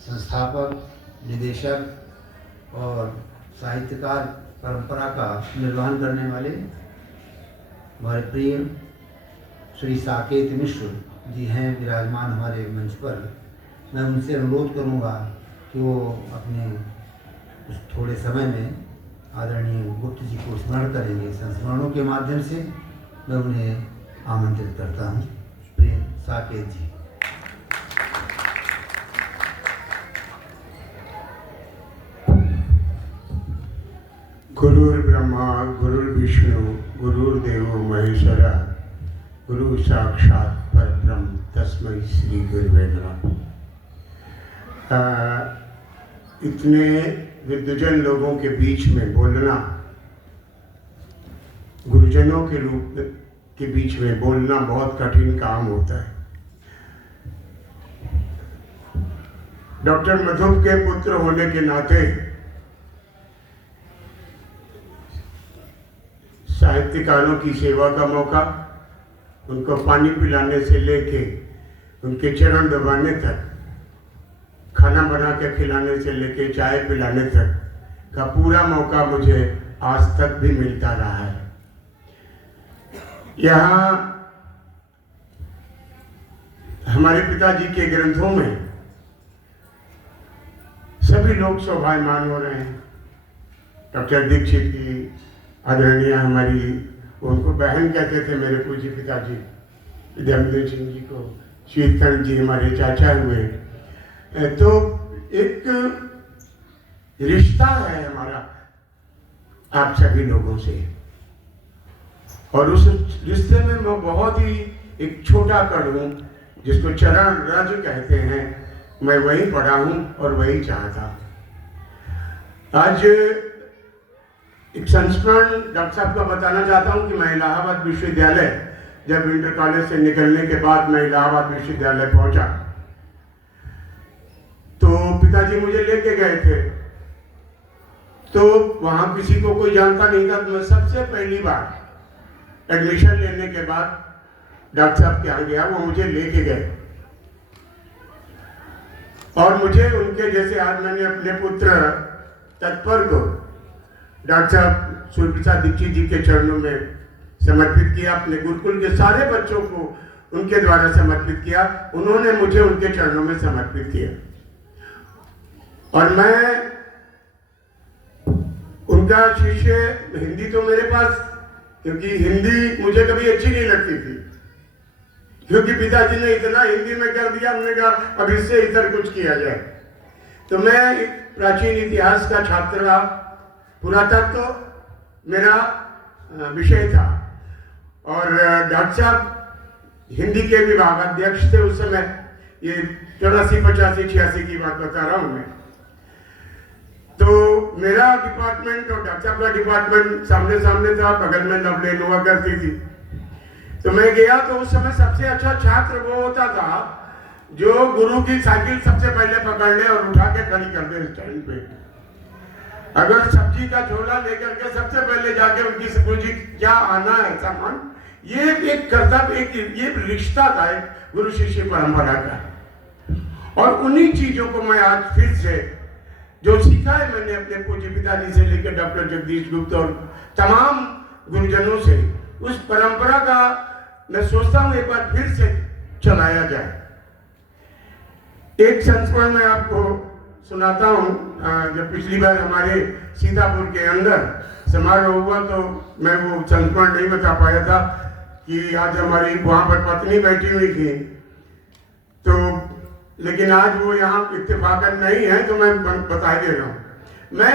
संस्थापक, निदेशक और साहित्यकार परंपरा का निर्वहन करने वाले हमारे प्रिय श्री साकेत मिश्र जी हैं विराजमान हमारे मंच पर। मैं उनसे अनुरोध करूंगा कि वो अपने उस थोड़े समय में आदरणीय गुप्त जी को स्मरण करेंगे। संस्मरणों के माध्यम से मैं उन्हें आमंत्रित करता हूँ। प्रिय साकेत जी। गुरुर्ब्रह्मा गुरुर्विष्णु गुरुर्देवो महेश्वरा गुरु साक्षात् परब्रह्म तस्मै श्री गुरुवे नमः। इतने विद्वजन लोगों के बीच में बोलना, गुरुजनों के रूप के बीच में बोलना बहुत कठिन काम होता है। डॉक्टर मधुप के पुत्र होने के नाते साहित्यकारों की सेवा का मौका, उनको पानी पिलाने से लेके उनके चरण दबाने तक, खाना बना के खिलाने से लेके चाय पिलाने तक का पूरा मौका मुझे आज तक भी मिलता रहा है। यहाँ हमारे पिताजी के ग्रंथों में सभी लोग शोभायमान हो रहे हैं। डॉक्टर दीक्षित की आदरणीय हमारी, उनको बहन कहते थे मेरे पूज्य पिताजी, विद्यामोदन सिंह जी को शीतकांत जी हमारे चाचा हुए। तो एक रिश्ता है हमारा आप सभी लोगों से, और उस रिश्ते में मैं बहुत ही एक छोटा कण हूँ जिसको चरण रज कहते हैं। मैं वही पढ़ा हूँ और वही चाहता। आज एक संस्मरण डॉक्टर साहब का बताना चाहता हूँ कि मैं इलाहाबाद विश्वविद्यालय, जब इंटर कॉलेज से निकलने के बाद मैं इलाहाबाद विश्वविद्यालय पहुंचा तो पिताजी मुझे लेके गए थे। तो वहां किसी को कोई जानता नहीं था। तो मैं सबसे पहली बार एडमिशन लेने के बाद डॉक्टर साहब के यहाँ गया, वो मुझे लेके गए और मुझे उनके जैसे आज मैंने अपने पुत्र तत्पर को डॉक्टर साहब सूर्य प्रसाद दीक्षित जी के चरणों में समर्पित किया। अपने गुरुकुल के सारे बच्चों को उनके द्वारा समर्पित किया। उन्होंने मुझे उनके चरणों में समर्पित किया और मैं उनका शिष्य। हिंदी तो मेरे पास, क्योंकि हिंदी मुझे कभी अच्छी नहीं लगती थी, क्योंकि पिताजी ने इतना हिंदी में कर दिया, हमने कहा अब इससे इधर कुछ किया जाए। तो मैं प्राचीन इतिहास का छात्र रहा, पुरातत्व मेरा विषय था और डॉक्टर साहब हिंदी के विभाग अध्यक्ष थे उस समय। ये 84, 85, 86 की बात बता रहा हूँ मैं। तो मेरा डिपार्टमेंट और डॉक्टर साहब का डिपार्टमेंट सामने सामने था, बगल में लव लेन हुआ करती थी। तो मैं गया तो उस समय सबसे अच्छा छात्र वो होता था जो गुरु की साइकिल सबसे पहले पकड़ ले और उठा के खड़ी कर दे स्टैंड पे। अगर सब्जी का झोला लेकर के सबसे पहले जाके उनकी गुरु जी क्या आना है सामान, ये एक कर्तव्य, एक ये रिश्ता था एक गुरु शिष्य परंपरा का। और उन्हीं चीजों को मैं आज फिर से जो सीखा है मैंने अपने पूज्य पिताजी से लेकर डॉक्टर जगदीश गुप्त और तमाम गुरुजनों से, उस परंपरा का मैं सोचता हूं एक बार फिर से चलाया जाए। एक संस्मरण मैं आपको सुनाता हूं। जब पिछली बार हमारे सीतापुर के अंदर समारोह हुआ तो मैं वो संस्मरण नहीं बता पाया था कि आज हमारी वहां पर पत्नी बैठी हुई थी। तो लेकिन आज वो यहाँ इत्तेफाकन नहीं है तो मैं बता दे रहा हूँ। मैं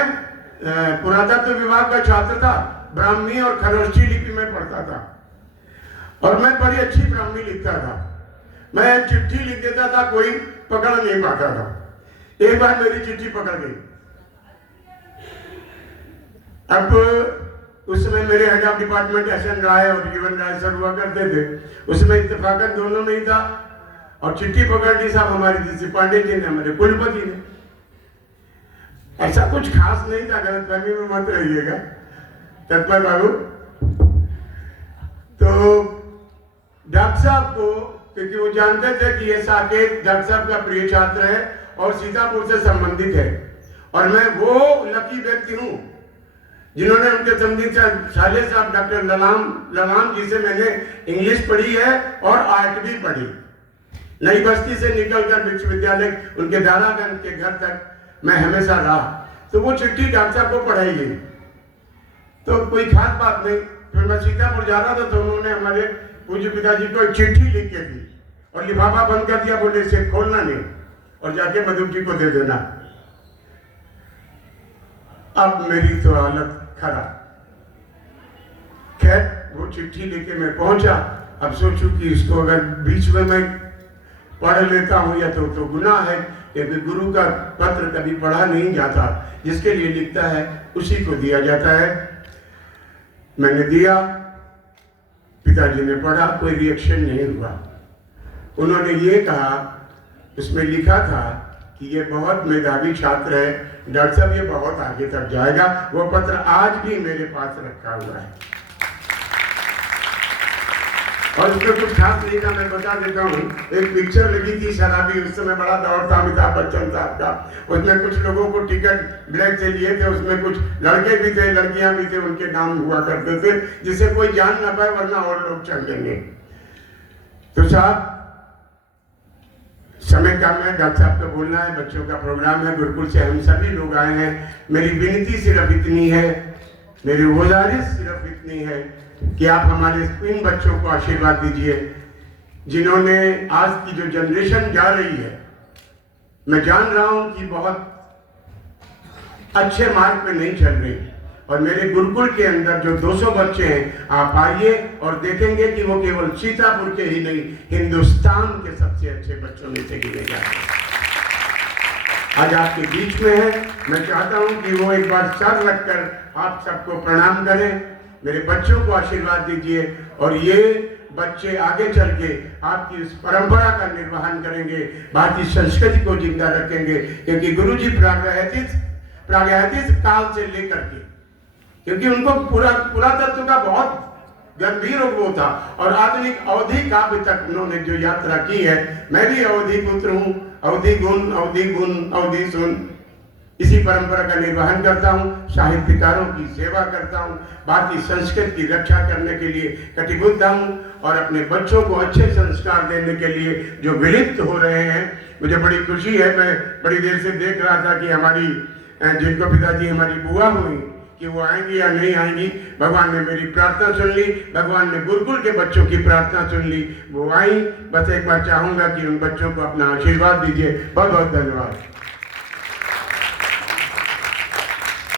पुरातत्व विभाग का छात्र था, ब्राह्मी और खरोष्ठी लिपि में पढ़ता था और मैं बड़ी अच्छी ब्राह्मी लिखता था। मैं चिट्ठी लिख देता था, कोई पकड़ नहीं पाता था। एक बार मेरी चिट्ठी पकड़ गई। अब उस समय मेरे हेड ऑफ डिपार्टमेंट एस.एन. राय और जीवन राय सर हुआ करते थे। उसमें इत्तेफाकन दोनों नहीं था और चिट्ठी पकड़ ली साहब हमारी डी.सी. पांडे जी ने, हमारे कुलपति ने। ऐसा कुछ खास नहीं था, गलतफहमी में मत रहिएगा तत्पर बाबू। तो डॉक्टर साहब को, क्योंकि वो जानते थे कि ये साकेत डॉक्टर साहब का प्रिय छात्र है और सीतापुर से संबंधित है। और मैं वो लकी व्यक्ति हूँ जिन्होंने उनके संबंधित साले साहब डॉक्टर ललाम जी से मैंने इंग्लिश पढ़ी है और आर्ट भी पढ़ी। नई बस्ती से निकलकर विश्वविद्यालय उनके दारागंज के घर तक मैं हमेशा रहा। तो वो चिट्ठी डॉक्टर साहब को पढ़ाई गई, तो कोई खास बात नहीं। फिर मैं सीतापुर जा रहा था तो उन्होंने हमारे पूज्य पिताजी को एक चिट्ठी लिख के दी और लिफाफा बंद कर दिया, बोले इसे खोलना नहीं और जाके मधु जी को दे देना। अब मेरी तो हालत खराब। खैर वो चिट्ठी लेके मैं पहुंचा। अब सोचूं कि इसको अगर बीच में मैं पढ़ लेता हूं या तो गुनाह है, क्योंकि गुरु का पत्र कभी पढ़ा नहीं जाता, जिसके लिए लिखता है उसी को दिया जाता है। मैंने दिया, पिताजी ने पढ़ा, कोई रिएक्शन नहीं हुआ। उन्होंने ये कहा, उसमें लिखा था कि ये बहुत मेधावी छात्र है, डॉक्टर साहब ये बहुत आगे तक जाएगा। वो पत्र आज भी मेरे पास रखा हुआ है और उसमें कुछ खास नहीं था, मैं बता देता हूँ। एक पिक्चर लगी थी शराबी, उस समय बड़ा दौर था अमिताभ बच्चन साहब का। उसमें कुछ लोगों को टिकट ब्लैक से लिए थे, उसमें कुछ लड़के भी थे, लड़कियां भी थे, उनके नाम हुआ करते थे, जिसे कोई जान ना पाए वरना और लोग चल लेंगे। तो साहब समय कम है, डॉक्टर साहब को बोलना है, बच्चों का प्रोग्राम है, गुरुकुल से हम सभी लोग आए हैं। मेरी विनती सिर्फ इतनी है, मेरी गुजारिश सिर्फ इतनी है कि आप हमारे इन बच्चों को आशीर्वाद दीजिए जिन्होंने आज की जो जनरेशन जा रही है, मैं जान रहा हूं कि बहुत अच्छे मार्ग पे नहीं चल रही। और मेरे गुरुकुल के अंदर जो 200 बच्चे हैं, आप आइए और देखेंगे कि वो केवल सीतापुर के ही नहीं, हिंदुस्तान के सबसे अच्छे बच्चों में से गिने जाते हैं। आज आपके बीच में है, मैं चाहता हूं कि वो एक बार सर रखकर आप सबको प्रणाम करें, मेरे बच्चों को आशीर्वाद दीजिए और ये बच्चे आगे चल के आपकी उस परंपरा का निर्वहन करेंगे, भारतीय संस्कृति को जिंदा रखेंगे। क्योंकि गुरुजी प्रागैतिहासिक काल से लेकर के, क्योंकि उनको पुरातत्व का बहुत गंभीर वो था और आधुनिक अवधि काव्य तक उन्होंने जो यात्रा की है। मैं भी अवधि पुत्र हूँ, अवधि गुण अवधि सुन, इसी परंपरा का निर्वहन करता हूँ, साहित्यकारों की सेवा करता हूँ, भारतीय संस्कृति की रक्षा करने के लिए कटिबद्ध हूँ और अपने बच्चों को अच्छे संस्कार देने के लिए जो विलुप्त हो रहे हैं, मुझे बड़ी खुशी है। मैं बड़ी देर से देख रहा था कि हमारी जिनको पिताजी हमारी बुआ हुई कि वो आएंगी या नहीं आएंगी। भगवान ने मेरी प्रार्थना सुन ली, भगवान ने गुरुकुल के बच्चों की प्रार्थना सुन ली, वो आई। बस एक बार चाहूंगा कि उन बच्चों को अपना आशीर्वाद दीजिए। बहुत बहुत धन्यवाद।